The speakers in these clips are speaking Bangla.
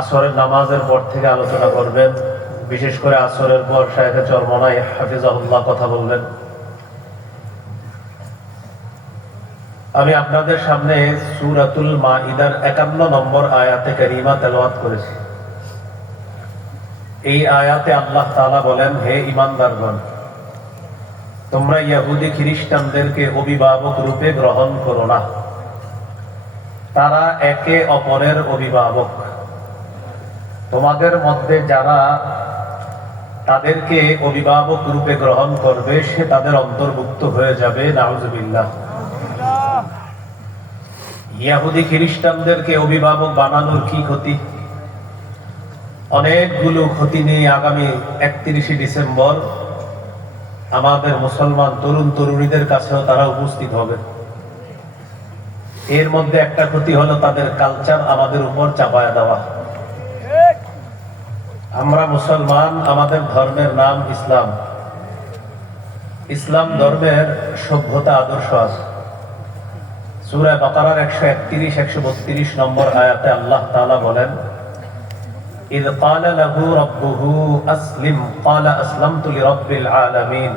আসরের নামাজের পর থেকে আলোচনা করবেন। বিশেষ করে আসরের পর শায়েখে চরমনাই হাফিজাহুল্লাহ কথা বলবেন। আমি আপনাদের সামনে সূরাতুল মাইদার 51 নম্বর আয়াতে কারিমা তেলাওয়াত করেছি। এই আয়াতে আল্লাহ তাআলা বলেন, হে ঈমানদারগণ, তোমরা ইহুদি খ্রিস্টানদেরকে অভিভাবক রূপে গ্রহণ করো না। তারা একে অপরের অভিভাবক। তোমাদের মধ্যে যারা তাদেরকে অভিভাবক রূপে গ্রহণ করবে সে তাদের অন্তর্ভুক্ত হয়ে যাবে। নাউজুবিল্লাহ। ইহুদি খ্রিস্টানদেরকে অভিভাবক বানানোর কি ক্ষতি? অনেকগুলো ক্ষতি নিয়ে আগামী 31শে ডিসেম্বর আমাদের মুসলমান তরুণ তরুণীদের কাছেও তারা উপস্থিত হবে। এর মধ্যে একটা ক্ষতি হলো তাদের কালচার আমাদের উপর চাপায়া দেওয়া। আমরা মুসলমান, আমাদের ধর্মের নাম ইসলাম। ইসলাম ধর্মের সভ্যতা আদর্শ আছে। সূরা বাকারার 131-132 নম্বর আয়াতে আল্লাহ তাআলা বলেন, ইয ক্বালা লাহু রাব্বুহু আসলিম ক্বালা আসলামতু লিরাব্বিল আলামিন।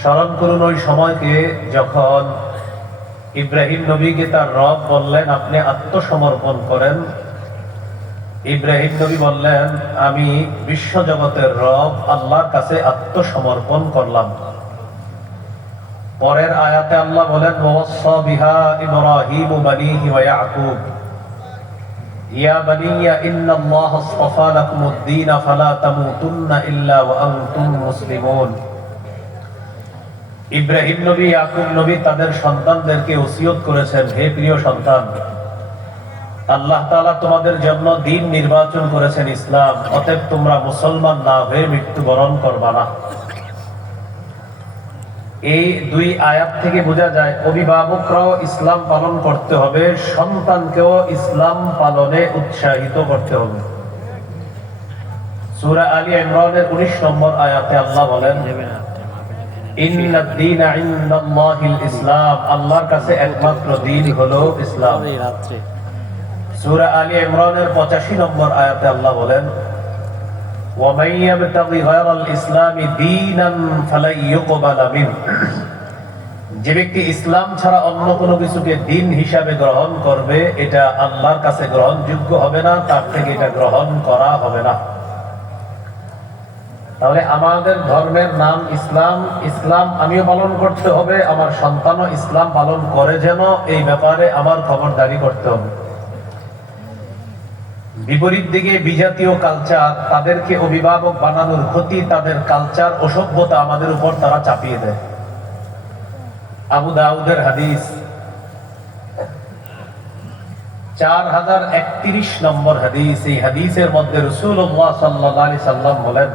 স্মরণ করুন ওই সময়কে যখন ইব্রাহিম নবীকে তার রব বললেন, আপনি আত্মসমর্পণ করেন। ইব্রাহিম নবী বললেন, আমি বিশ্বজগতের রব আল্লাহর কাছে আত্মসমর্পণ করলাম। পরের আয়াতে আল্লাহ বলেন, ওয়াসসা বিহা ইব্রাহিমু বানিহি ওয়া ইয়াকুব ইয়া বানিয়া ইন্নাল্লাহা আসতাফা লাকুমুদ-দীন ফালা তামুতুন্না ইল্লা ওয়া আনতুম মুসলিমুন। ইব্রাহিম নবী, ইয়াকুব নবী তাদের সন্তানদেরকে ওসিয়ত করেছেন, হে প্রিয় সন্তান, আল্লাহ তাআলা তোমাদের জন্য দিন নির্বাচন করেছেন ইসলাম, অতএব তোমরা মুসলমান না হয়ে মৃত্যুবরণ করবা না। এই দুই আয়াত থেকে বোঝা যায় অভিভাবকরাও ইসলাম পালন করতে হবে, সন্তানকেও ইসলাম পালনে উৎসাহিত করতে হবে। সূরা আলী ইমরানের 19 নম্বর আয়াতে আল্লাহ বলেন, ইন্নাদ-দীনা ইনদাল্লাহিল ইসলাম, আল্লাহর কাছে একমাত্র দ্বীন হলো ইসলাম। সূরা আলী ইমরানের 85 নম্বর আয়াতে আল্লাহ বলেন, ওয়া মান ইয়াবতাগি গায়রাল ইসলামি দীনান ফালা ইউকবালা মিন। যে ব্যক্তি ইসলাম ছাড়া অন্য কোনো কিছুকে দ্বীন হিসাবে গ্রহণ করবে, এটা আল্লাহর কাছে গ্রহণযোগ্য হবে না, তার থেকে এটা গ্রহণ করা হবে না। তাহলে আমাদের ধর্মের নাম ইসলাম। ইসলাম আমিও পালন করতে হবে, আমার সন্তানও ইসলাম পালন করে যেন, এই ব্যাপারে আমার খবরদারি করতে হবে। বিপরীত দিকে বিজাতীয় কালচার, তাদেরকে অভিভাবক বানানোর ক্ষতি, তাদের কালচার ও সভ্যতা আমাদের উপর তারা চাপিয়ে দেয়। আবু দাউদের হাদিস 4031 নম্বর হাদিস। এই হাদিসের মধ্যে রাসূলুল্লাহ সাল্লাল্লাহু আলাইহি সাল্লাম বলেন,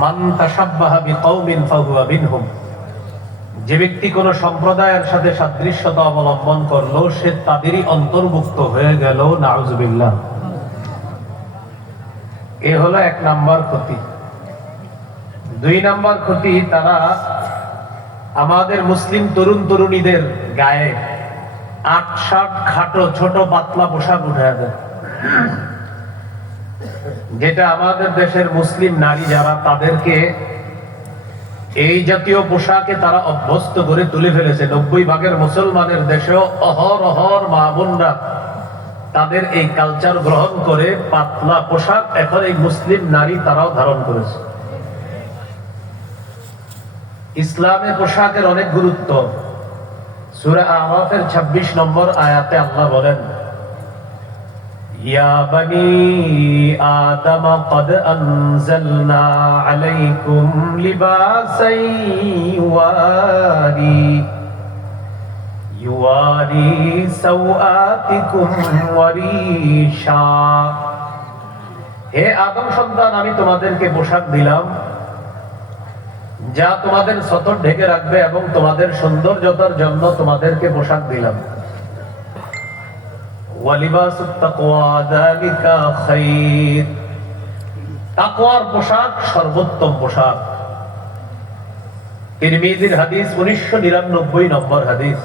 মান তাশাব্বাহা বিকওমিন ফাহুয়া মিনহুম। যে ব্যক্তি কোন সম্প্রদায়ের সাথে সাদৃশ্যতা অবলম্বন করলো, সে তাদেরই অন্তর্ভুক্ত হয়ে গেল। নাউজুবিল্লাহ। এ হলো 1 নাম্বার ক্ষতি। 2 নাম্বার ক্ষতি, তারা আমাদের মুসলিম তরুণ তরুণীদের গায়ে 8-7 খাটো ছোট পাতলা পোশাক উঠে দেয়, যেটা আমাদের দেশের মুসলিম নারী যারা, তাদেরকে এই জাতীয় পোশাকে তারা অভ্যস্ত করে তুলে ফেলেছে। 90 ভাগের মুসলমানের দেশেও অহরহর মা বোনরা তাদের এই কালচার গ্রহণ করে পাতলা পোশাক এখন এই মুসলিম নারী তারাও ধারণ করেছে। ইসলামে পোশাকের অনেক গুরুত্ব। সূরা আরাফের 26 নম্বর আয়াতে আল্লাহ বলেন, ইয়া বানি আদম ক্বাদ আনজালনা আলাইকুম লিবাসান ইউয়ারি সাওআতিকুম ওয়া রিশা। হে আদম সন্তান, আমি তোমাদেরকে পোশাক দিলাম যা তোমাদের সতর ঢেকে রাখবে এবং তোমাদের সৌন্দর্যতার জন্য তোমাদেরকে পোশাক দিলাম। ওয়ালিবাসুত তাকওয়া যালিকা খায়র। তাকওয়ার পোশাক সর্বোত্তম পোশাক। তিরমিজির হাদিস 1999 নম্বর হাদিস।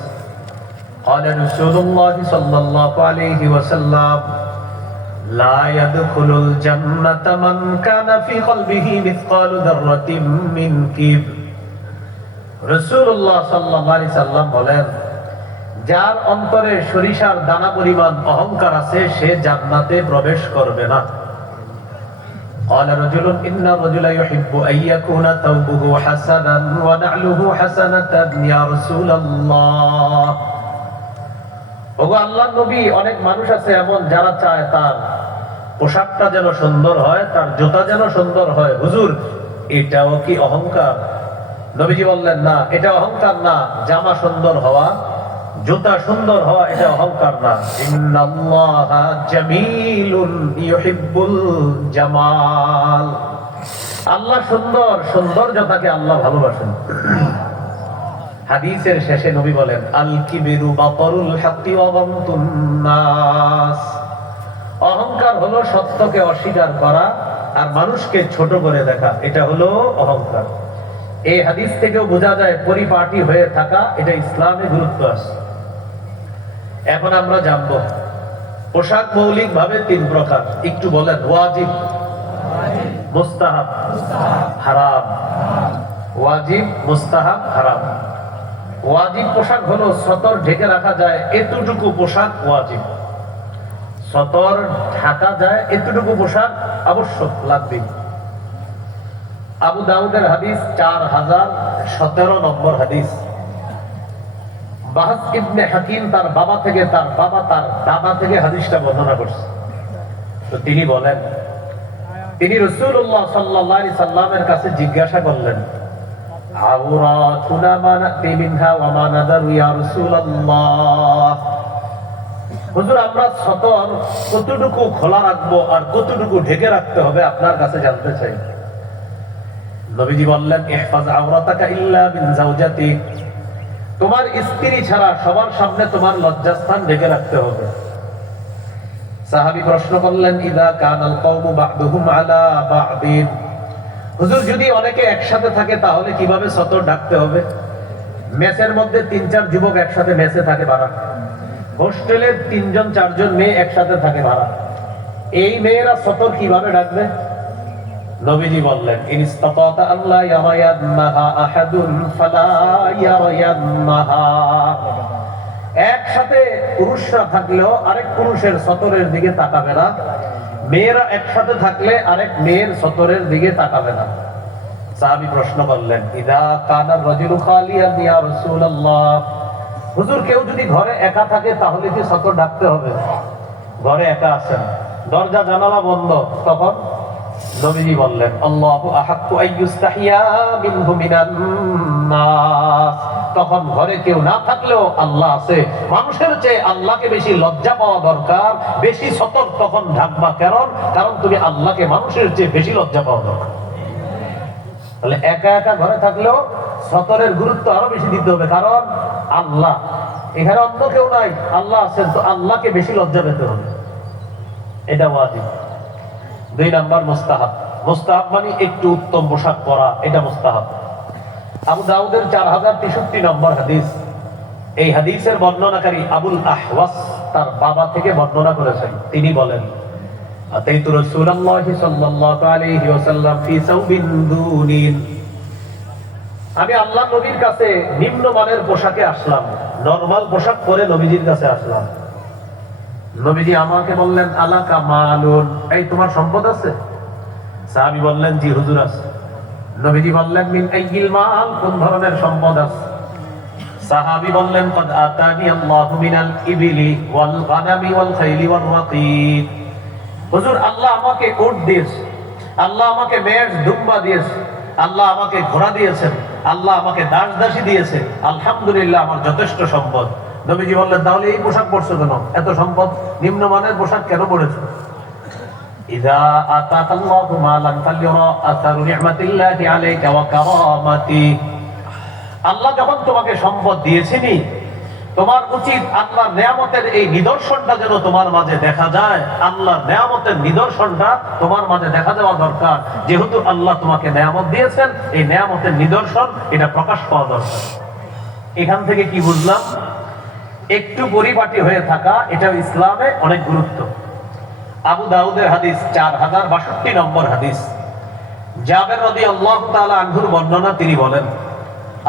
قال رسول الله صلى الله عليه وسلم লা ইয়াদখুলুল জান্নাতা মান কানা ফি কলবিহি মিসকালু যাররাতিন মিন কিব। রাসূলুল্লাহ সাল্লাল্লাহু আলাইহি সাল্লাম বলেন, যার অন্তরে সরিষার দানা পরিমাণ অহংকার আছে সে জান্নাতে প্রবেশ করবে না। قال رجل إن الرجل يحب أن يكون ثوبه حسنا ونعله حسنة يا رسول الله। ওগো আল্লাহর নবী, অনেক মানুষ আছে এমন যারা চায় তার পোশাকটা যেন সুন্দর হয়, তার জুতা যেন সুন্দর হয়। হুজুর, এটাও কি অহংকার? নবীজি বললেন, না, এটা অহংকার না। জামা সুন্দর হওয়া, জুতা সুন্দর হওয়া এটা অহংকার না। ইন্নাল্লাহা জামিলুন ইউহিব্বুল জামাল। আল্লাহ সুন্দর, সৌন্দর্যতাকে আল্লাহ ভালোবাসেন। হাদিসের শেষে নবী বলেন, আল কিবিরু বাতরুল হাক্কি ওয়া গামতুন নাস। অহংকার হলো সত্যকে অস্বীকার করা আর মানুষকে ছোট করে দেখা, এটা হলো অহংকার। এই হাদিস থেকেও বোঝা যায় পরিপাটি হয়ে থাকা এটা ইসলামে গুরুত্ব আছে। এখন আমরা জানবো পোশাক মৌলিক ভাবে 3 প্রকার। একটু বলেন। ওয়াজিব, মুস্তাহাব, হারাম। ওয়াজিব, মুস্তাহাব, হারাম। ওয়াজিব পোশাক হলো সতর ঢেকে রাখা যায় এতটুকু পোশাক ওয়াজিব। সতর ঢাকা যায় এতটুকু পোশাক আবশ্যক, লাগবে। আবু দাউদের হাদিস 4017 নম্বর হাদিস। বাহাস ইবনে হাকিম তার বাবা থেকে, তার বাবা তার দাদা থেকে হাদিসটা বর্ণনা করছে। তো তিনি বলেন, তিনি রাসূলুল্লাহ সাল্লাল্লাহু আলাইহি সাল্লামের কাছে জিজ্ঞাসা করলেন, আওরাতুনা মা নাতি মিনহা ওয়া মা নাদারু ইয়া রাসূলুল্লাহ। হুজুর, আমরা সতর কতটুকু খোলা রাখবো আর কতটুকু ঢেকে রাখতে হবে আপনার কাছে জানতে চাই। নবীজি বললেন, ইহফাজ আওরাতাকা ইল্লা বিন যাওজাতিক। তোমার স্ত্রী ছাড়া সবার সামনে তোমার লজ্জাস্থান ঢেকে রাখতে হবে। সাহাবী প্রশ্ন করলেন, ইযা কানাল কওমু বা'দুহুম আলা বা'দিন। হুজুর, যদি অনেকে একসাথে থাকে তাহলে কিভাবে সতর ঢাকতে হবে? মেসের মধ্যে 3-4 যুবক একসাথে মেসে থাকে ভাড়া, হোস্টেলে 3-4 মেয়ে একসাথে থাকে ভাড়া, এই মেয়েরা সতর কিভাবে ঢাকবে? নবীজি বললেন, ইনস্তাতা আল্লাহ ইয়ারায়ান্নাহা আহাদুন ফালা ইয়ারায়ান্নাহা। একসাথে পুরুষরা থাকলেও আরেক পুরুষের সতরের দিকে তাকাবে না, মেয়েরা একসাথে থাকলে আরেক মেয়ের সতরের দিকে তাকাবে না। সাহাবী প্রশ্ন করলেন, ইযা কানা রাজুলু খালিয়ান ইয়া রাসূলুল্লাহ। হুজুর, কেউ যদি ঘরে একা থাকে তাহলে কি সতর ঢাকতে হবে? ঘরে একা আছেন, দরজা জানালা বন্ধ, তখন নবীজি বললেন, আল্লাহু আহাক্কু আইয়ুস্তাহিয়া মিনহু মিনান নাস। তখন ঘরে কেউ না থাকলেও আল্লাহ আছে, মানুষের চেয়ে আল্লাহকে বেশি লজ্জা পাওয়া দরকার, বেশি সতর্ক তখন ঢাকবা। কারণ তুমি আল্লাহকে মানুষের চেয়ে বেশি লজ্জা পাওয়া দরকার। তাহলে একা একা ঘরে থাকলেও সতরের গুরুত্ব আরো বেশি দিতে হবে, কারণ আল্লাহ এখানে, অন্য কেউ নাই, আল্লাহ আছেন, তো আল্লাহকে বেশি লজ্জা পেতে হবে। এটা ওয়াজিব। 2 নাম্বার মুস্তাহাব। মুস্তাহাব মানে একটু উত্তম পোশাক পরা, এটা মুস্তাহাব। আবু দাউদের 4063 নম্বর হাদিস। এই হাদিসের বর্ণনাকারী আবুল আহওয়াস তার বাবা থেকে বর্ণনা করেছেন। তিনি বলেন, আতাইতু রাসূলুল্লাহ সাল্লাল্লাহু আলাইহি ওয়াসাল্লাম ফি সাওবিন দুনিন। আমি আল্লাহর নবীর কাছে নিম্নমানের পোশাকে আসলাম, নরমাল পোশাক পরে নবীজির কাছে আসলাম। নবীজি আমাকে বললেন, আলাকা মালুন, এই তোমার সম্পদ আছে? সাহাবী বললেন, জি হুজুর আছে। নবীজি বললেন, মিন আইয়িল মাল, কোন ধরনের সম্পদ আছে? সাহাবী বললেন, কদ আতানি আল্লাহু মিনাল ইবিলি ওয়াল গানামি ওয়াল খাইলি ওয়ার রাকিব। হুজুর, আল্লাহ আমাকে উট দিয়েছে, আল্লাহ আমাকে মেষ দুম্বা দিয়েছে, আল্লাহ আমাকে ঘোড়া দিয়েছেন, আল্লাহ আমাকে দাস দাসী দিয়েছে, আলহামদুলিল্লাহ আমার যথেষ্ট সম্পদ। নবীজি বললেন, তাহলে এই পোশাক পরছো কেন? এত সম্পদ, নিম্নমানের পোশাক কেন পরেছো? ইযা আতাকাল্লাহু মালান ফালিরা আসারু নি'মাতিল্লাহি আলাইকা ওয়া কারামাতি। আল্লাহ যখন তোমাকে সম্পদ দিয়েছেনই, তোমার উচিত আল্লাহর নেয়ামতের এই নিদর্শনটা যেন তোমার মাঝে দেখা যায়। আল্লাহর নেয়ামতের নিদর্শনটা তোমার মাঝে দেখা যাওয়া দরকার। যেহেতু আল্লাহ তোমাকে নেয়ামত দিয়েছেন, এই নেয়ামতের নিদর্শন এটা প্রকাশ পাওয়া দরকার। এখান থেকে কি বুঝলাম? একটু পরিপাটি হয়ে থাকা এটা ইসলামে অনেক গুরুত্ব। আবু দাউদের হাদিস 4062 নম্বর হাদিস। জাবের রাদিয়াল্লাহু তাআলা আনহুর বর্ণনা, তিনি বলেন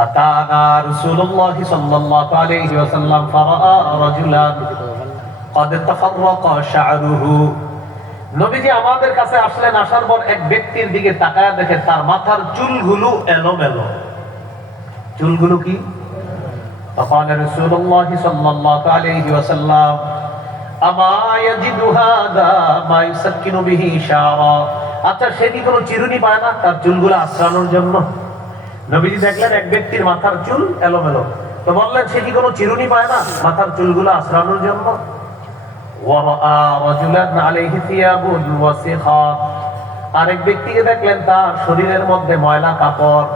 আতানা রাসূলুল্লাহ সাল্লাল্লাহু আলাইহি ওয়াসাল্লাম ফারাআ রাজুলান قد تفرق شعره। নবীজি আমাদের কাছে আসলেন, আসার পর এক ব্যক্তির দিকে তাকায়া দেখে তার মাথার চুলগুলো এলোমেলো। চুলগুলো কি? فقال رسول الله صلى الله عليه وسلم اما يجد هذا ما يسكن به شعرا। আচ্ছা, সে কি কোনো চিরুনি পায় না তার চুলগুলো আশ্রানোর জন্য? নবীজি দেখলেন এক ব্যক্তির মাথার চুল এলোমেলো, তো বললেন সে কি কোনো চিরুনি পায় না মাথার চুলগুলো আশ্রানোর জন্য? আরেক ব্যক্তিকে দেখলেন তার শরীরের মধ্যে ময়লা কাপড়।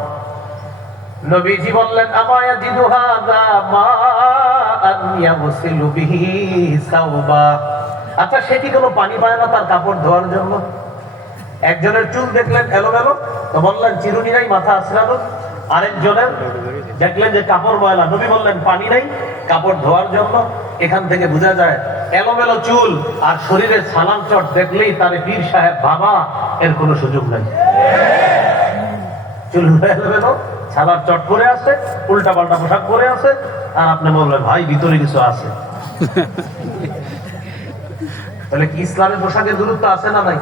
নবীজি বললেন আচ্ছা, সে কি কোনো পানি পায় না তার কাপড় ধোয়ার জন্য? একজনের চুল দেখলেন এলোমেলো, তো বললেন চিরুনি নাই মাথা আশ্রানো। আরেকজনের দেখলেন যে কাপড় ময়লা, নবী বললেন পানি নাই কাপড় ধোয়ার জন্য। এখান থেকে বোঝা যায় এলোমেলো চুল আর শরীরে সালাম চট দেখলেই তার পীর সাহেব বাবা এর কোনো সুযোগ নাই। চুল এলোমেলো, সালাম চট করে আছে, উল্টা পাল্টা পোশাক পরে আছে, আর আপনি বললেন ভাই ভিতরে কিছু আছে। তাহলে কি ইসলামের পোশাকের গুরুত্ব আছে না নাই?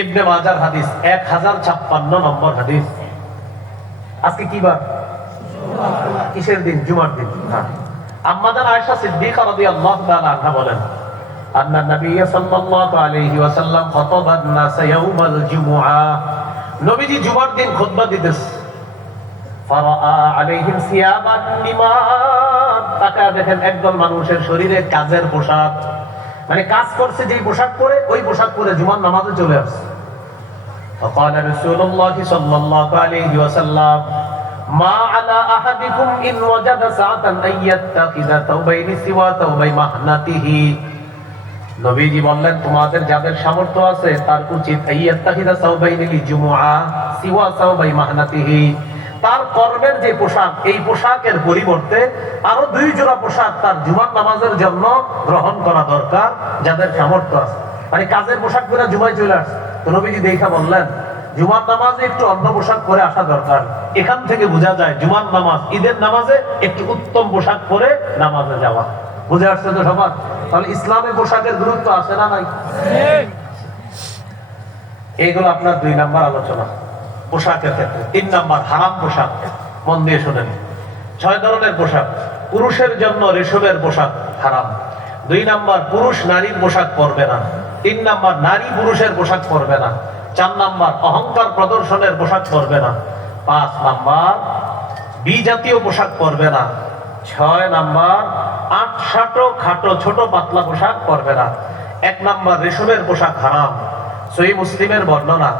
ইবনে মাজার হাদিস 1056 নম্বর হাদিস। আজকে কি বার? কিসের দিন? জুমার দিন। আম্মা জান আয়েশা সিদ্দিকা রাদিয়াল্লাহু তাআলা আনহা বলেন আন্না নবী সাল্লাল্লাহু আলাইহি ওয়াসাল্লাম খাতাবান নাস ইয়াউমাল জুমআ। নবীজি জুমার দিন খুতবা দিতেছে। ফারাআ আলাইহিম সিয়াবান ইমান। তাকা দেখেন একদল মানুষের শরীরে কাজের পোশাক, মানে কাজ করছে যেই পোশাক পরে ওই পোশাক পরে জুমার নামাজে চলে আসছে। فقال رسول الله صلى الله عليه وسلم ما على احدكم ان وجد ساعه ان يتخذ ثوبين سوى ثوبي مهنته। নবীজি বললেন তোমাদের যাদের সামর্থ্য আছে তার উচিত আইয়াত্তাখিদা সাওবাইন লিজুমুআ সিওয়া সাওবাই মাহনাতিহি, তার কর্মের যে পোশাক এই পোশাকের পরিবর্তে আরো 2 জোড়া পোশাক তার জুমার নামাজের জন্য গ্রহণ করা দরকার যাদের সামর্থ্য আছে। মানে কাজের পোশাক পরে জুমায় চলে আসছে, তো নবীজি দেখা বললেন জুমার নামাজে একটু অন্য পোশাক পরে আসা দরকার। এখান থেকে বোঝা যায় জুমার নামাজ, ঈদের নামাজে একটু উত্তম পোশাক পরে নামাজে যাওয়া। বুঝে আসছে তো সবার? তাহলে ইসলামে পোশাকের গুরুত্ব আছে না নাই? এইগুলো আপনার 2 নাম্বার আলোচনা পোশাকের ক্ষেত্রে। 3 নাম্বার হারাম পোশাক। মন দিয়ে শোনেন, 6 ধরনের পোশাক। পুরুষের জন্য রেশমের পোশাক হারাম। 2 নাম্বার পুরুষ নারীর পোশাক পরবে না। 3 নাম্বার নারী পুরুষের পোশাক পরবে না। 4 নাম্বার অহংকার প্রদর্শনের পোশাক পরবে না। 5 নাম্বার বিজাতীয় পোশাক পরবে না। 6 নাম্বার আটসাটো খাটো ছোট পাতলা পোশাক পরবে না। 1 নাম্বার রেশমের পোশাক হারাম। সহিহ মুসলিমের বর্ণনা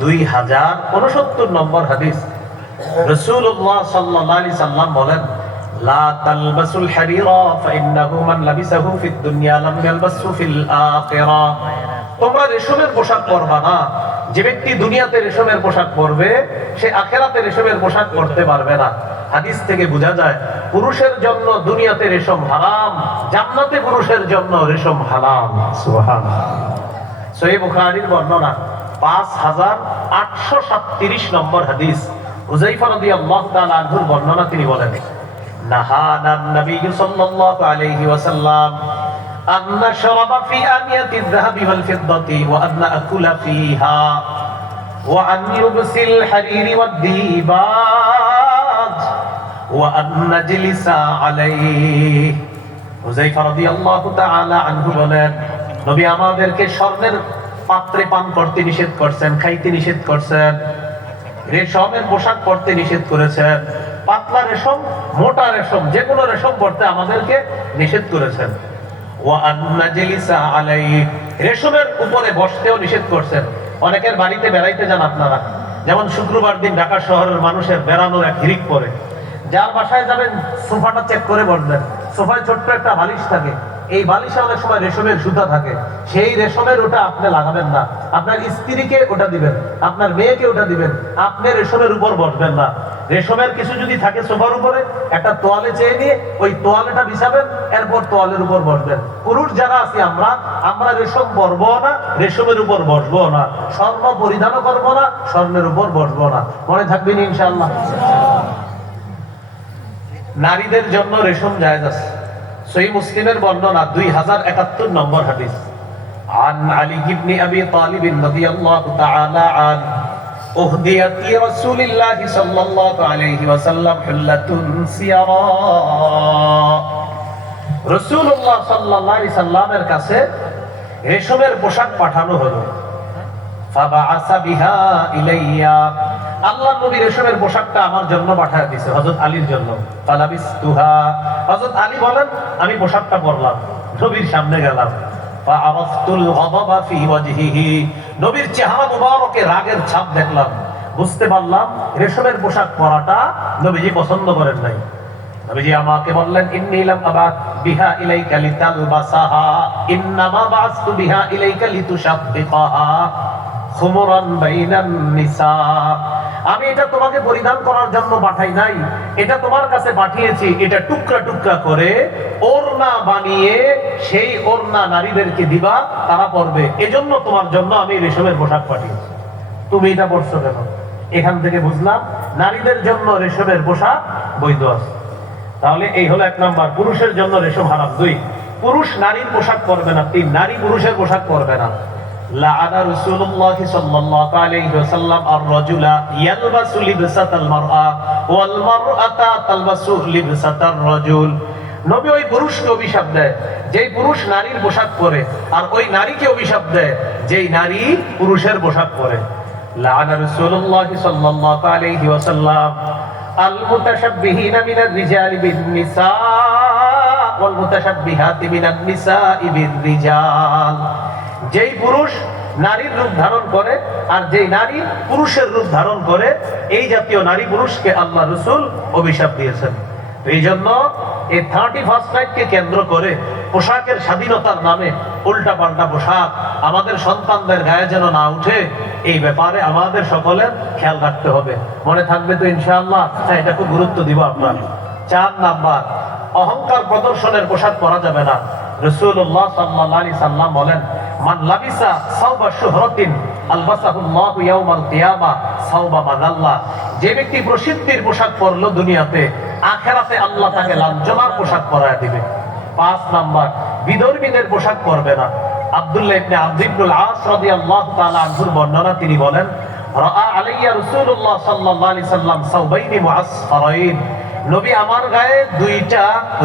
2069 নম্বর হাদিস। রাসূলুল্লাহ সাল্লাল্লাহু আলাইহি সাল্লাম বলেন লা তালবাসুল হারিরা ফাইন্নাহু মান লাবিসাহু ফিদ দুনিয়া লাম ইয়ালবাসহু ফিল আখিরাহ। তোমরা রেশমের পোশাক পরবা না, যে ব্যক্তি দুনিয়াতে রেশমের পোশাক পরবে সে আখিরাতে রেশমের পোশাক পরতে পারবে না। হাদিস থেকে বোঝা যায় পুরুষের জন্য দুনিয়াতে রেশম হারাম, জান্নাতে পুরুষের জন্য রেশম হালাল। সুবহানাল্লাহ। সহিহ বুখারীর বর্ণনা 5837 নম্বর হাদিস। হুযায়ফা রাদিয়াল্লাহু তাআলা আনহুর বর্ণনা, তিনি বলেন নাহানান নবী সাল্লাল্লাহু আলাইহি ওয়াসাল্লাম আন নাশরাবা ফি আনিয়াতিয যাহাবি ওয়াল ফিদ্দাতি ওয়া আন নাকুলা ফিহা ওয়া আন ইউবসিল হারিরি ওয়াদ দিবাজ ওয়া আন নাজলিসা আলাইহি। হুযায়ফা রাদিয়াল্লাহু তাআলা আনহু বলেন নবী আমাদেরকে স্বর্ণের পাত্রে পান করতে নিষেধ করছেন, খাইতে নিষেধ করছেন, রেশমের পোশাক পরতে নিষেধ করেছেন, পাতলা রেশম মোটা রেশম যে কোনো রেশম পরতে আমাদেরকে নিষেধ করেছেন। ওয়া আন্নাজলিসা আলাইহি, রেশমের উপরে বসতেও নিষেধ করছেন। অনেকের বাড়িতে বেড়াইতে যান আপনারা, যেমন শুক্রবার দিন ঢাকা শহরের মানুষের বেড়ানোর এক হিরিক পড়ে। যার বাসায় যাবেন সোফাটা চেক করে বসবেন। সোফায় ছোট্ট একটা বালিশ থাকে, এই বালিশে অনেক সময় রেশমের সুতা থাকে, সেই রেশমের ওটা আপনি লাগাবেন না। আপনার স্ত্রীকে ওটা দিবেন, আপনার মেয়েকে ওটা দিবেন, আপনি রেশমের উপর বসবেন না। রেশমের কিছু যদি থাকে সোফার উপরে, একটা তোয়ালে চেয়ে নিয়ে ওই তোয়ালেটা বিছাবেন, এরপর তোয়ালের উপর বসবেন। পুরুষ যারা আছি আমরা রেশম পরবো না, রেশমের উপর বসবো না, স্বর্ণ পরিধানও করবো না, স্বর্ণের উপর বসবো না। মনে থাকবেন ইনশাআল্লাহ। নারীদের জন্য রেশম জায়েজ আছে। সহিহ মুসলিমের বর্ণনা 2071 নম্বর হাদিস। عن علي بن ابي طالب رضي الله تعالى عنه اهديت لرسول الله صلى الله عليه وسلم حلة سيراء। রাসূলুল্লাহ সাল্লাল্লাহু আলাইহি সাল্লামের কাছে রেশমের পোশাক পাঠানো হলো। ফাবাআসা বিহা ইলাইয়া, আল্লাহর নবী রেশমের পোশাকটা আমার জন্য পাঠিয়ে দিয়েছে, হযরত আলীর জন্য। ফালাবিসতুহা, হযরত আলী বলেন আমি পোশাকটা পরলাম, নবীর সামনে গেলাম। ফাআরাফতুল গাদাবা ফি ওয়াজহিহি, নবীর চেহারা মুবারকে রাগের ছাপ দেখলাম, বুঝতে পারলাম রেশমের পোশাক পরাটা নবীজি পছন্দ করেন নাই। নবীজি আমাকে বললেন ইন্নী লাম আবাত বিহা ইলাইকা লিতালবাসাহা ইন্নামা বাসতু বিহা ইলাইকা লিতুশাব্বিকাহা খুমরান বাইনান নিসা। আমি এটা তোমাকে পরিধান করার জন্য পাঠাই নাই, এটা তোমার কাছে পাঠিয়েছি এটা টুকরা টুকরা করে ওড়না বানিয়ে সেই ওড়না নারীদেরকে দিবা, তারা পরবে। এজন্য তোমার জন্য আমি রেশমের পোশাক পাঠিয়েছি। তুমি এটা পরছো কেন? এখান থেকে বুঝলাম নারীদের জন্য রেশমের পোশাক বৈধ আছে। তাহলে এই হলো 1 নাম্বার, পুরুষের জন্য রেশম হারাম। 2, পুরুষ নারীর পোশাক পরবে না। 3, নারী পুরুষের পোশাক পরবে না। লাআনা রাসূলুল্লাহ সাল্লাল্লাহু আলাইহি ওয়াসাল্লাম আর-রাজুলা ইয়ালবাসু লিবসাতাল মারআ ওয়াল মারআতা তালবাসু লিবসাতার রাজুল। নবী ওই পুরুষকে অভিশাপ দেয় যেই পুরুষ নারীর পোশাক পরে, আর ওই নারীকে অভিশাপ দেয় যেই নারী পুরুষের পোশাক পরে। লাআনা রাসূলুল্লাহ সাল্লাল্লাহু আলাইহি ওয়াসাল্লাম আল-মুতাশাব্বিহিনা মিনার রিজালি বিন-নিসা ওয়াল মুতাশাব্বিহাতি মিনান-নিসাই বির-রিজাল। যেই পুরুষ নারীর রূপ ধারণ করে আর যেই নারী পুরুষের রূপ ধারণ করে, এই জাতীয় নারী পুরুষকে আল্লাহ রাসূল অভিশাপ দিয়েছেন। এই জন্য এই 31st নাইটকে কেন্দ্র করে পোশাকের স্বাধীনতার নামে উল্টা পাল্টা পোশাক আমাদের সন্তানদের গায়ে যেন না উঠে, এই ব্যাপারে আমাদের সকলের খেয়াল রাখতে হবে। মনে থাকবে তো ইনশাআল্লাহ? এটা খুব গুরুত্ব দিব আপনার। 4 নাম্বার, অহংকার প্রদর্শনের পোশাক পরা যাবে না। রাসূলুল্লাহ সাল্লাল্লাহু আলাইহি সাল্লাম বলেন মান লাবিসা সাওবা শুহরাতিন আলবাসাহুল্লাহু ইয়াওমাল কিয়ামা সাওবা মাযাল্লা। যে ব্যক্তি প্রসিদ্ধির পোশাক পরলো দুনিয়াতে, আখিরাতে আল্লাহ তাকে লাঞ্ছনার পোশাক পরায় দিবে। 5 নাম্বার, বিধর্মীদের পোশাক পরবে না। আব্দুল্লাহ ইবনে আমর ইবনুল আস রাদিয়াল্লাহু তাআলা আনহুর বর্ণনা, তিনি বলেন রাআ আলাইয়া রাসূলুল্লাহ সাল্লাল্লাহু আলাইহি সাল্লাম সাওবাইনি মুআসফারাইন। নবী আমার গায়ে 2টা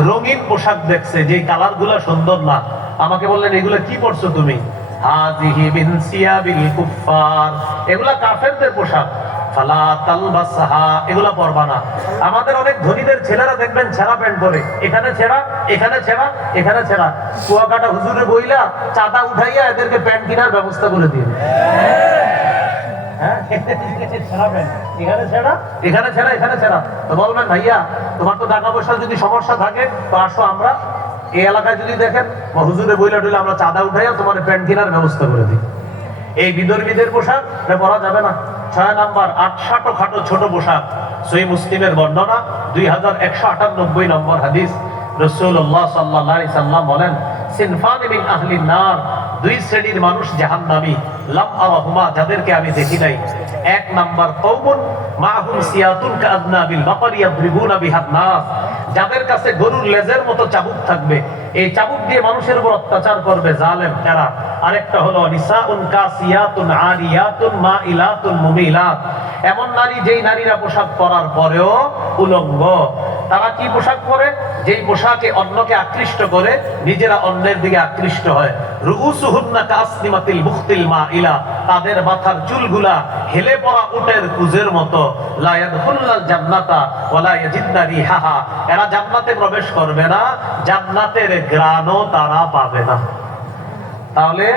রঙিন পোশাক দেখছে, যে কালারগুলো সুন্দর না। আমাকে বললেন এগুলো কি পরছো তুমি? হাযিহি মিন সিয়াবিল কুফফার, এগুলা কাফেরদের পোশাক। ফালা তালবাসহা, এগুলা পরবা না। আমাদের অনেক ধনীদের ছেলেরা দেখবেন ছেঁড়া প্যান্ট পরে, এখানে ছেঁড়া, এখানে ছেঁড়া, এখানে ছেঁড়া। কুয়াকাটা হুজুরে বইলা চাঁদা উঠাইয়া এদেরকে প্যান্ট কেনার ব্যবস্থা করে দিয়ে, বলবেন ভাইয়া তোমার তো টাকা পয়সার যদি সমস্যা থাকে তো আসো, আমরা এই এলাকায় যদি দেখেন হুজুরে বইলা টইলে আমরা চাঁদা উঠাইয়া তোমার প্যান্ট কেনার ব্যবস্থা করে দিই। এই বিধর্মীদের পোশাক পরা যাবে না। 6 নাম্বার, আটসাটো খাটো ছোট পোশাক। সহিহ মুসলিমের বর্ণনা 2198 নম্বর হাদিস। রাসূলুল্লাহ সাল্লাল্লাহু আলাইহি সাল্লাম বলেন সিনফান মিন আহলিন নার, 2 শ্রেণীর মানুষ জাহান্নামী, লাম আরাহুমা, যাদেরকে আমি দেখি নাই। 1 নাম্বার কওমুন মাহুম সিয়াতুন কাআদনাবিল বাকারি ইয়াদরিবুনা বিহান নাস, যাদের কাছে গরুর লেজের মতো চাবুক থাকবে, এই চাবুক দিয়ে মানুষের উপর অত্যাচার করবে জালেম এরা। আরেকটা হলো নিসাউন কাসিয়াতুন আরিয়াতুন মাইলাতুন মুমিলাত, এমন নারী যেই নারীরা পোশাক পরার পরেও উলঙ্গ। তারা কি পোশাক পরে? যেই পোশাকে অন্যকে আকৃষ্ট করে, নিজেরা অন্যের দিকে আকৃষ্ট হয়। রুউসুহুন্না কাসনিমাতিল বুখতিল মাইলা, তাদের মাথার চুলগুলা হেলে পড়া উটের কুজের মতো। লা ইয়াদখুলুল জান্নাতা ওয়ালা ইয়াজিদনা রিহাহা, এরা জান্নাতে প্রবেশ করবে না, জান্নাতের ঘ্রাণও তারা পাবে না। তাহলে